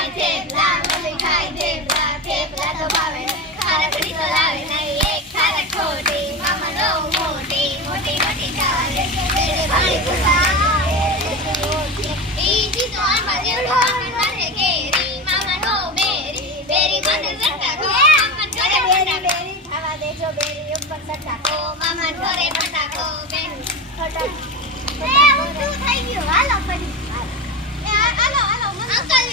ખાય થેપલા, મમ્મી ખાય થેપલા, થેપલા તો ભાવે ખારકડી તો લાવે નહીં, એક ખારક ખોટી, મામા નો મોટી, મોટી મોટી ચાલે, બેરે ભાઈ ખુલા. ઈજી તો આંબા જેવડો આંબા સાથે કેરી, મામા નો બેરી, બેરી મને સટ્ટા ખો, મામા ઘરે બેરી ખાવા દેજો, બેરી ઉપર સટ્ટા ખો, મામા ઘરે ફટાકો, બેરી ફટાકો. એ હું શું થઈ ગયું? હાલો ફરી હાલો હાલો અંકલ